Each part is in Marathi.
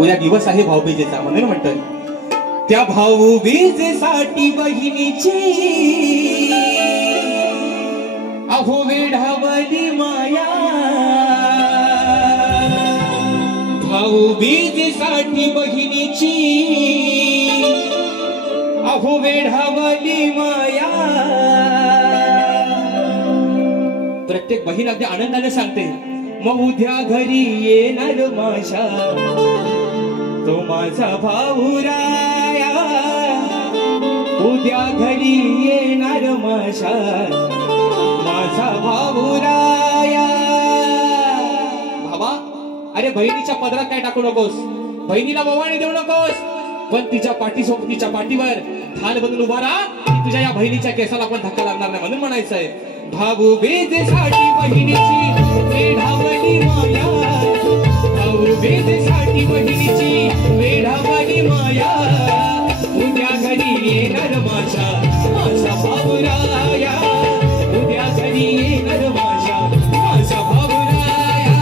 उद्या दिवस आहे भाऊबीजेचा म्हणून म्हणतात त्या भाऊबीजेसाठी बहिणीची अहो वेढावली माया भाऊबीजेसाठी बहिणीची अहो वेढावली माया प्रत्येक बहीण अगदी आनंदाने सांगते मग उद्या घरी येणार माझ्या तो माझा भाऊराया उद्या घरी येणार माझ्या माझा भाऊराया भावा अरे बहिणीच्या पदरात काय टाकू नकोस बहिणीला ओवाळणी देऊ नकोस पण तिच्या पाठीवर थान बनून उभा राहा तुझ्या या बहिणीच्या केसाला पण धक्का लागणार नाही म्हणून म्हणायचंय भाऊबीजेसाठी बहिणीची वेढावली माया भाऊबीजेसाठी बहिणीची वेढावली माया उद्या घरी येणार माझा भाऊराया उद्या घरी येणार माझा भाऊराया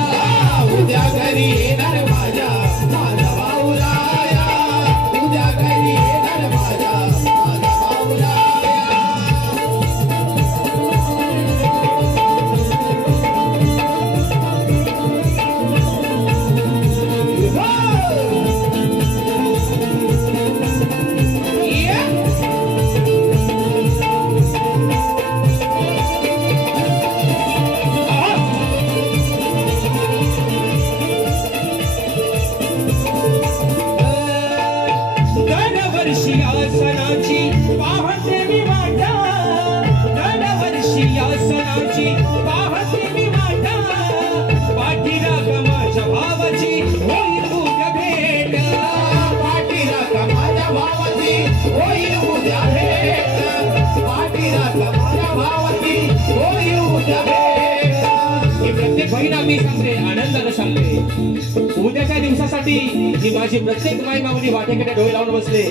उद्या घरी येणार माझा भाऊराया उद्या घरी येणार माझा भाऊराया प्रत्येक बहिणा मी सांगते आनंदाने सांगते उद्याच्या दिवसासाठी ही माझी प्रत्येक माई माऊली वाटेकडे डोळे लावून बसले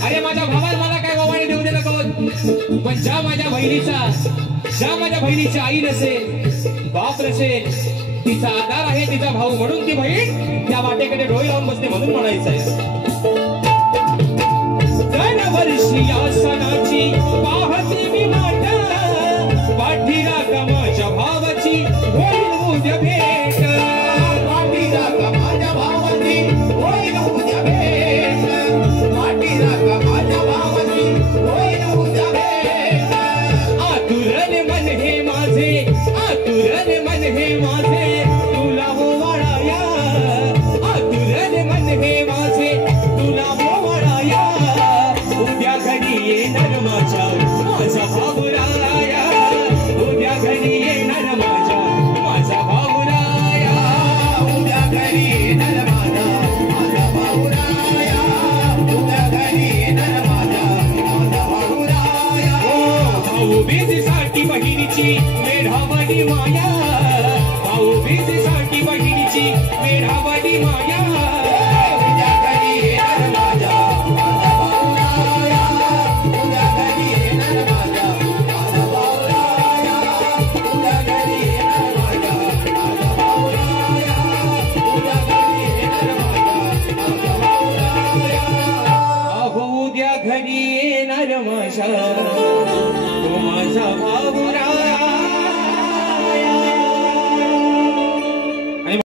अरे माझ्या भावाला मला काय ओवाळणी देऊ दे नको पण ज्या माझ्या बहिणीची आई नसेल बाप नसेल तिचा आधार आहे तिचा भाऊ म्हणून ती बहीण त्या वाटेकडे डोळे लावून बसते म्हणून म्हणायचंय दरवर्षी या सणाची पाहते मी वाटा पाठीला माझ्या भावाची होईल उद्या भेट पाठीला माझ्या भावाची होईल उद्या भेट पाठीला माझ्या भावाची होईल उद्या भेट आतुरने मन हे माझे तुला ओवाळाया आतुरने मन हे माझे तुला ओवाळाया उद्या घरी येणार माझा भाऊराया उद्या घरी येणार माझा भाऊराया उद्या घरी येणार माझा भाऊराया उद्या घरी येणार माझा भाऊराया भाऊबीजेसाठी बहिणीची वेढावली माया भाऊबीजेसाठी बहिणीची वेढावली माया